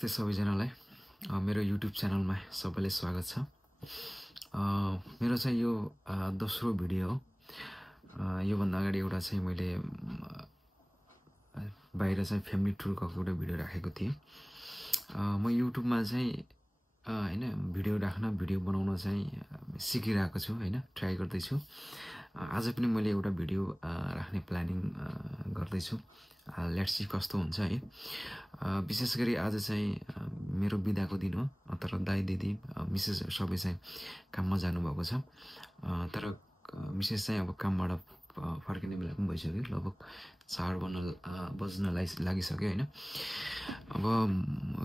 नमस्ते सबैजनालाई मेरो युट्युब च्यानलमा सबैलाई स्वागत छ। मेरो चाहिँ यो दोस्रो भिडियो हो। यो भन्दा अगाडि एउटा चाहिँ मैले बाहिर चाहिँ फ्यामिली टुर गएको एउटा भिडियो राखेको थिएँ। म युट्युबमा चाहिँ हैन भिडियो बनाउन चाहिँ सिकिरहेको छु हैन, ट्राई गर्दै छु। आज पनि मैले एउटा भिडियो राख्ने प्लानिङ गर्दै छु। लेट्स सी कस्तो हुन्छ है। विशेष गरी आज चाहिँ मेरो बिदाको दिन हो, तर दाइ दिदी मिसेस सबै चाहिँ काममा जानुभएको छ। तर मिसेस चाहिँ अब कामबाट फर्किने बेला पनि भइसक्यो, लगभग 4 बज्न लागिसक्यो हैन। अब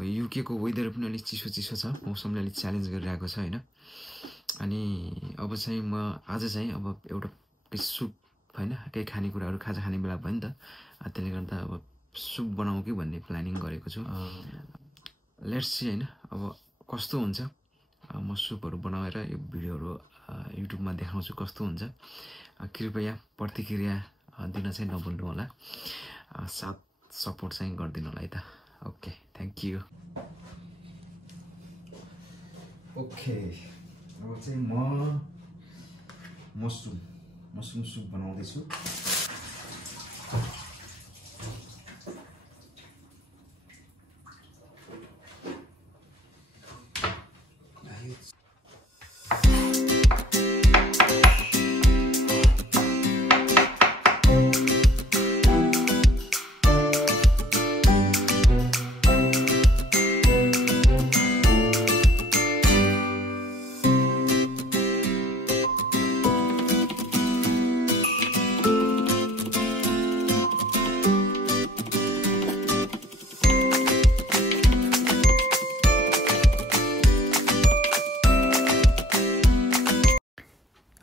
युके को वेदर पनि अलिक चिसो छ, मौसमले अलिक च्यालेन्ज गरिरहेको छ हैन। अनि अब चाहिँ म आज चाहिँ अब एउटा सुप हैन, केही खानेकुराहरू खाजा खाने बेला भयो नि त, त्यसले गर्दा अब सुप बनाऊ कि भन्ने प्लानिङ गरेको छु। लेट्स सी हैन, अब कस्तो हुन्छ। म सुपहरू बनाएर यो भिडियोहरू युट्युबमा देखाउँछु कस्तो हुन्छ। कृपया प्रतिक्रिया दिन चाहिँ नभुल्नु होला, साथ सपोर्ट चाहिँ गरिदिनु होला है त। Okay, thank you. ओके, अब चाहिँ म मसरुम सुप बनाउँदैछु।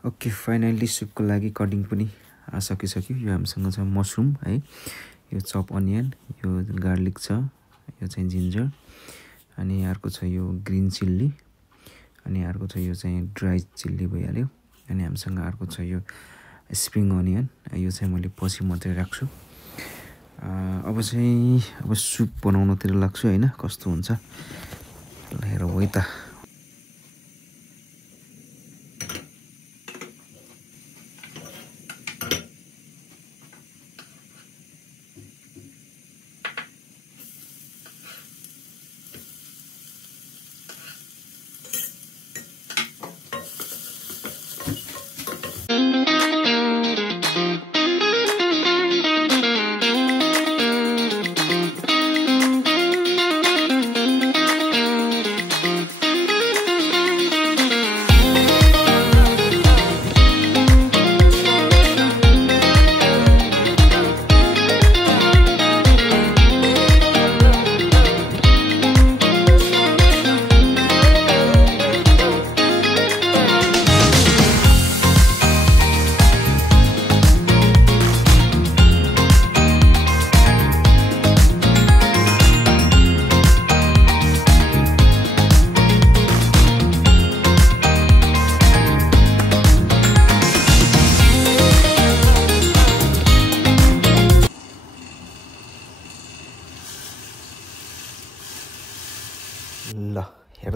ओके, फाइनली सुपको लागि कटिङ पनि सकिसक्यो। यो हामीसँग छ मसरुम है, यो चप अनियन, यो गार्लिक छ, यो चाहिँ जिन्जर, अनि अर्को छ यो ग्रिन चिल्ली, अनि अर्को छ यो चाहिँ ड्राई चिल्ली भइहाल्यो। अनि हामीसँग अर्को छ यो स्प्रिङ अनियन, यो चाहिँ मैले पछि मात्रै राख्छु। अब सुप बनाउनतिर लाग्छु हैन, कस्तो हुन्छ हेर है त।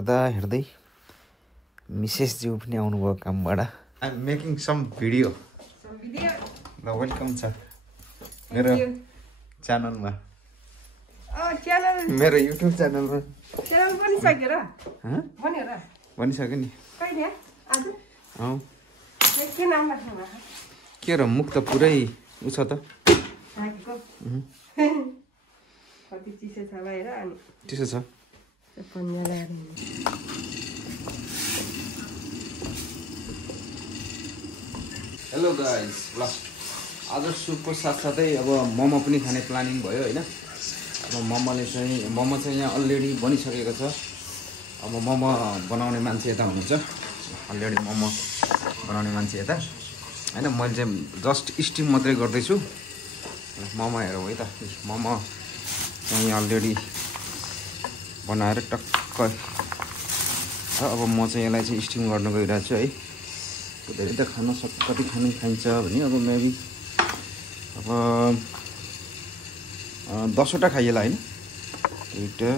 ल हेर्दै मिसेसज्यू पनि आउनुभयो कामबाट। I am making some video. ल वेलकम छ मेरो च्यानलमा, मेरो युट्युब च्यानलमा। भनिसक्यो नि। के र मुख त पुरै उ छ त। चिसो छ। हेलो गाइस, ल आज सुपको साथसाथै अब मोमो पनि खाने प्लानिङ भयो हैन। अब मोमो चाहिँ यहाँ अलरेडी बनिसकेको छ। अब मोमो बनाउने मान्छे यता हुनुहुन्छ, अलरेडी मोमो बनाउने मान्छे यता हैन। मैले चाहिँ जस्ट स्टिम मात्रै गर्दैछु। मोमो हेरौँ है त। मोमो चाहिँ अलरेडी बनाएर टक्क अब म चाहिँ यसलाई चाहिँ स्टिम गर्न गइरहेको छु है। धेरै त कति खाइन्छ भने अब मेबी अब 10वटा खाइएला हैन। 2टा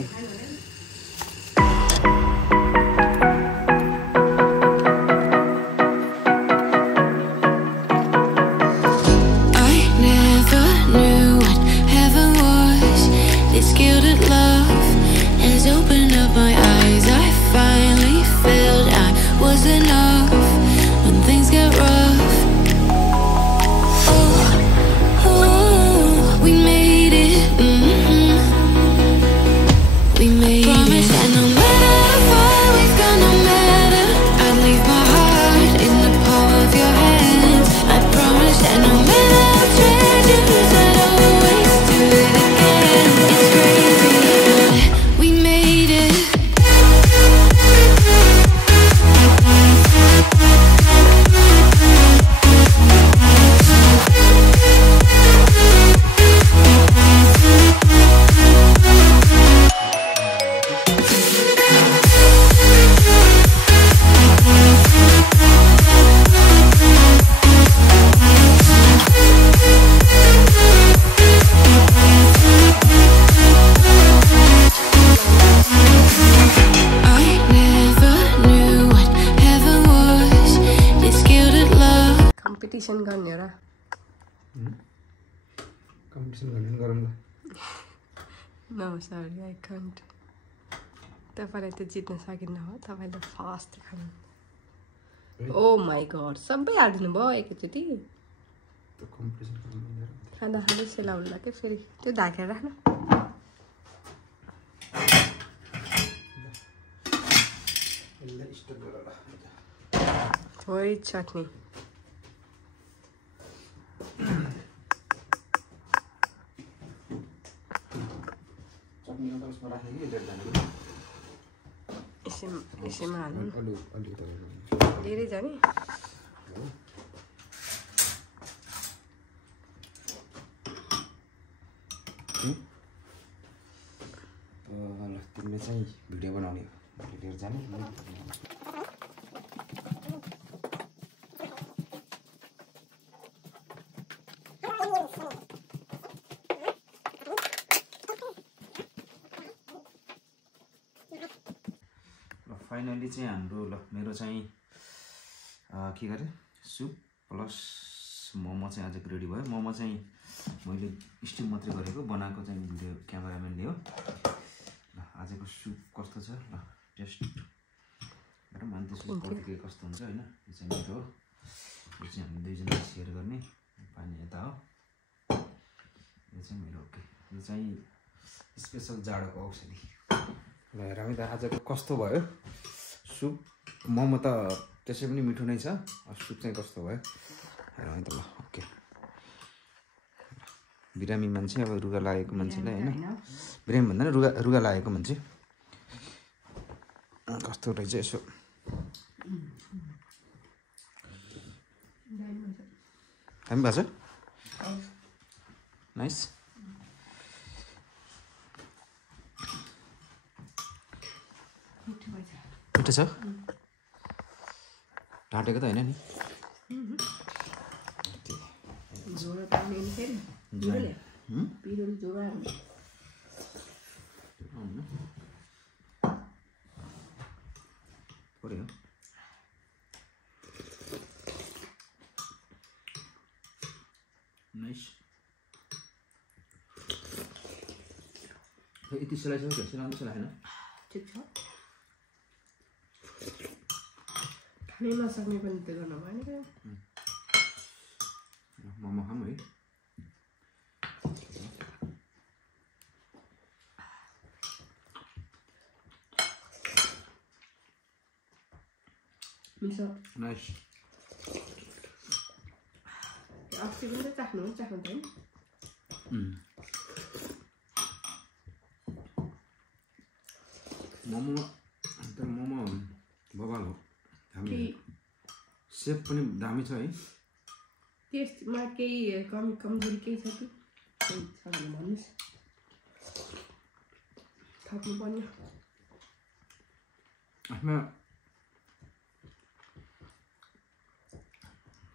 कम्पिटिसन गर्ने र कम्पिटिसन गर्ने गरौँ ल नो सरी आई कान्ट तपाईले त जित्न सकिन्न हो तपाईले फास्ट खानु ओ माय गॉड सबै हाल्दिनु भयो एकैचोटी त कम्पिटिसन गर्नु खाना खाँदै सेलाउनु लाग्यो फेरि त्यो ढाकेर राख्नु यसलाई स्टप गरेर थोरै चटनी चटनी त उसमा राखेँ कि डेढ जाने यसैमा हाल्नु अलि धेरै जाने ल तिमीले चाहिँ भिडियो बनाउने हो लिएर जाने फाइनली चाहिँ हाम्रो ल मेरो चाहिँ के गरे सुप प्लस मोमो चाहिँ आजको रेडी भयो मोमो चाहिँ मैले स्टिम मात्रै गरेको बनाएको चाहिँ भिडियो क्यामेराम्यानले हो ल आजको सुप कस्तो छ ल टेस्ट गरेर मान्छे सुप कतिकै कस्तो हुन्छ होइन यो चाहिँ मेरो हो यो चाहिँ हामी दुईजनाले सेयर गर्ने पानी यता हो यो चाहिँ मेरो ओके यो चाहिँ स्पेसल जाडोको औषधि ल हेर हामी त आजको कस्तो भयो सुप मोमो त त्यसै पनि मिठो नै छ सुप चाहिँ कस्तो भयो हेर है त ल ओके बिरामी मान्छे अब रुगा लागेको मान्छेलाई होइन बिरामी भन्दा नि रुगा लागेको मान्छे कस्तो रहेछ यसो हामी भएको छ नाइस मिठो छ ढाँटेको त होइन नि पऱ्यो नाइस यति सेलाइसक्यो क्या सेलाउँदै सेलाएन ठिक छ खानै नसक्ने पनि त्यो गर्नु भएन क्या मोमो खाऊँ है मिसो नाइस अस्ति पनि त चाख्नु त होइन मोमोमा तर मोमो बबाल हो हामी सेप पनि दामी छ है टेस्टमा केही कमजोरी केही छ कि केही छ भने भन्नुहोस् थप्नु पर्ने आफ्ना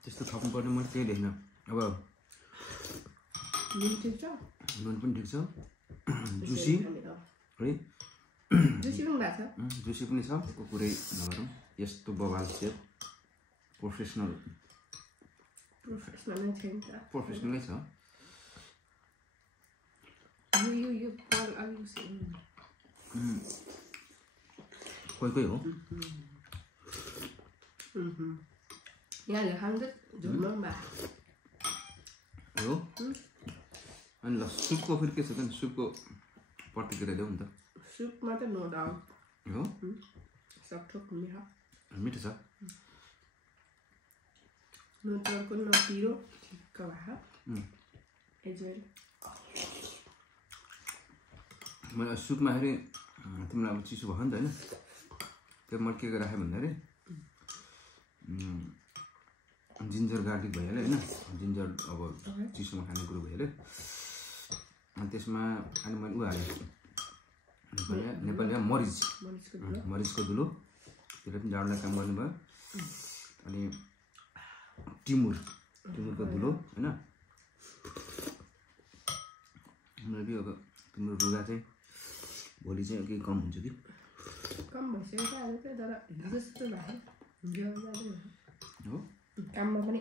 त्यस्तो थप्नुपर्ने मैले केही देख्न अब नुन ठिक छ नुन पनि ठिक छ जुसी है जुसी पनि भएको छ जुसी पनि छ त्यसको कुरै नगरौँ यस्तो बबाल सेप प्रोफेसनलै छ कोही कोही हो यहाँले खान्छ झोलमा हो अनि ल सुपको फेरि के छ त सुपको प्रतिक्रिया देऊ नि त सुपमा त नो डाउट हो सकठोक मिठो छ न चर्को न पिरो ठिक्क भयो एजोल मैले सुपमा फेरि तिमीलाई अब चिसो भयो नि त होइन त्यो मैले के राखेँ भन्दाखेरि जिन्जर गार्लिक भइहाल्यो होइन जिन्जर अब चिसोमा खाने कुरो भइहाल्यो अनि त्यसमा अनि मैले उ हालेँ नेपालीमा मरिचको धुलो त्यसले पनि जाडोलाई काम गर्ने भयो अनि टिमुरको धुलो होइन मैले अब तिम्रो रुगा चाहिँ भोलि चाहिँ केही कम हुन्छ कि कम भइसक्यो तर जस्तो भयो हो काममा पनि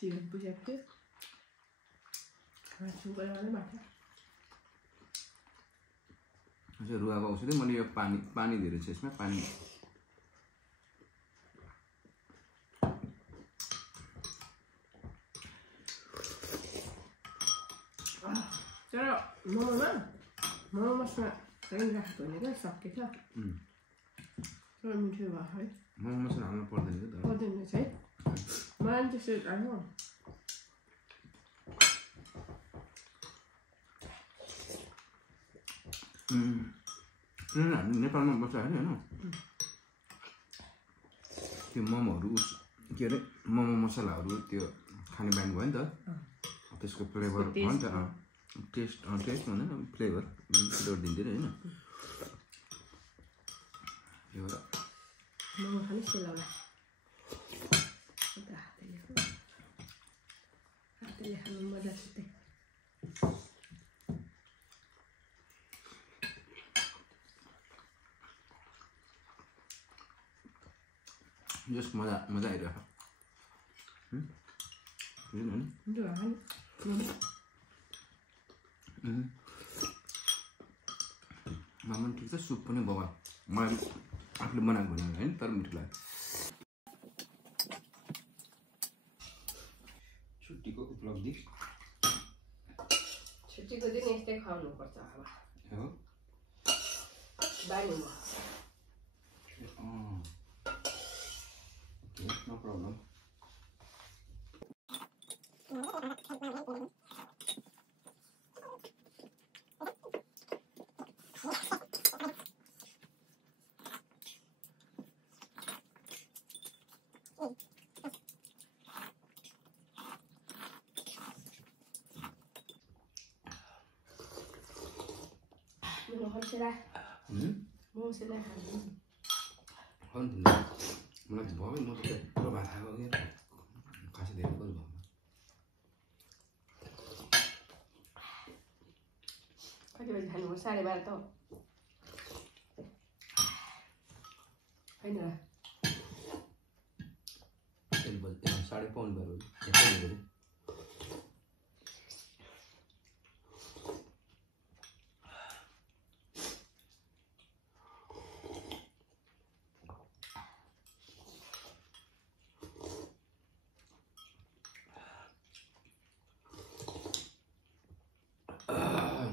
Siap busiapnya. Langsung ke dalam makan. Masih ruah apa usutnya मैले यो पानी धेरै छ यसमा पानी तर मोमो मसला चाहिँ राखेको होइन क्या सकेछ तर मिठो भयो है मोमो मसला हाल्नु पर्दैन के त पर्दैन रहेछ है मलाई पनि त्यस्तो राम्रो हामी नेपालमा बस्छ होइन त्यो मोमोहरू के अरे मोमो मसलाहरू त्यो खाने बानी भयो नि त त्यसको फ्लेभर भयो नि त टेस्ट भन्दैन फ्लेभर दिँदैन होइन एउटा मोमो खाने सेलाउला हातले खानु मजा छ जस मजा आइरहेको मामा ठिक छ सुप पनि बगा मलाई आफूले बनाएको भनेर होइन तर मिठो लाग्यो छुट्टीको उपलब्धि छुट्टीको दिन यस्तै खुवाउनुपर्छ अब हो बानी no problem Mau sila hani. मलाई भयो म त पुरो भात खाएको के खासै धेरै पनि भयो कति बजी खानु 12:30 त हैन 5:30 भयो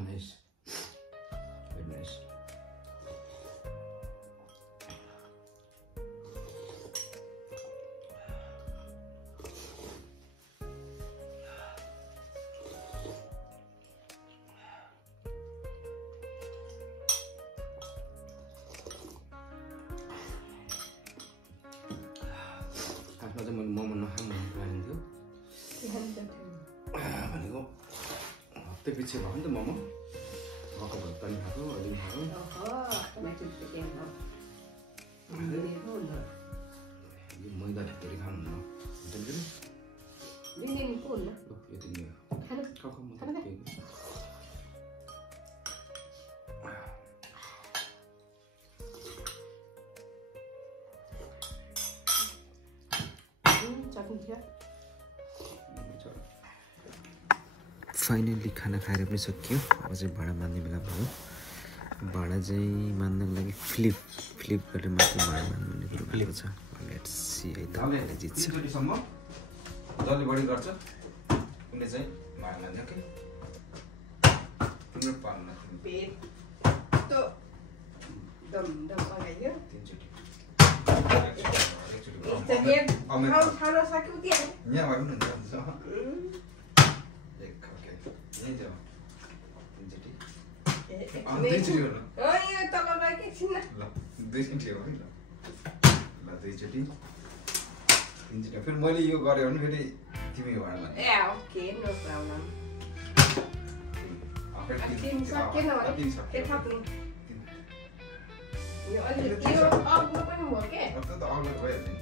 nice. Very nice. Kasih aja mau menahan itu. भनेको हप्ता पछि भयो नि त मोमो मको भात पनि खाएको अलि खाएको यो मैदा धेरै खानुहुन्न फाइनली खाना खाएर पनि सकियो अब चाहिँ भाँडा मान्ने बेला भयो भाँडा चाहिँ मान्नको लागि फ्लिप गरेर मात्र भाँडा मान्ने कुरो भएको छ लेट्स सी है त जित्छ जसले बढी गर्छ उनले चाहिँ भाँडा मान्छ के तिम्रो पार्न पेट तो दम अगायो खाना सक्यो त्यहाँ यहाँ भए पनि हुन्छ नहीं जाओ इंजटी इंजटी हो ना ये तल लाके छिन ल दुई इंजटी हो ल ल दुई चोटी इंजटी फिर मैले यो गरे भने फेरि तिमी भर्न ए ओके नो प्रब्लम après तिमी सकेन भने के थप्नु यो अलि यो अग्लो पनि हो के अब त अग्लो भइहाल्छ नि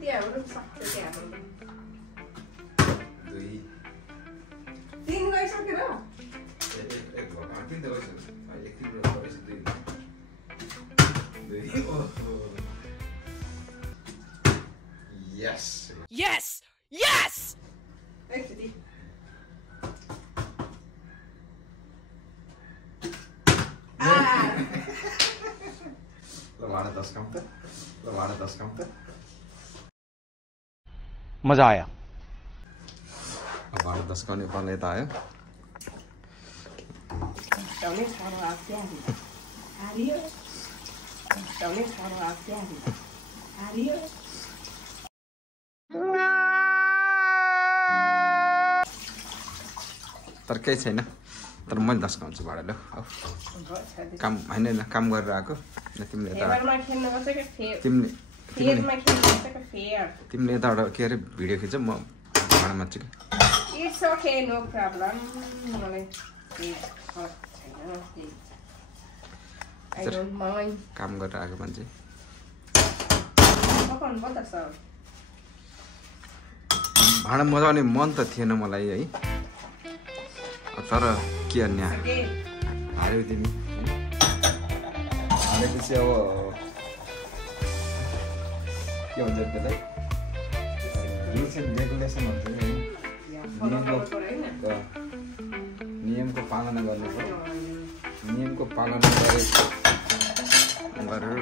त्यो हाम्रो सक्छ के हाम्रो दुई तीन गइसकेर एक भयो तीन त गइसक्यो एक तीन गइसक्यो दुई दुई ओहो यस Yes! Yes! एकचोटि ल भाडा 10 काम त ल भाडा 10 काम त मजा आया भाडा 10 काम नेपाल यता आयो Don't let her out there. Adios. Don't let her out there. Adios. तर केही छैन तर मैले 10 काउँछु भाडा ल काम हैन काम गरेर आएको तिमीले यता तिमीले यताबाट के अरे भिडियो खिच म भाडा मान्छु कि It's okay, no problem. I don't mind. काम गरेर आएको मान्छे भाडा मजाउने मन त थिएन मलाई है तर के अन्य हाल्यौ तिमी हालेपछि अब के भन्छ त्यसलाई रुल्स एन्ड रेगुलेसन भन्छ नि नियमको पालना गर्नु पर्यो नियमको पालना गरेर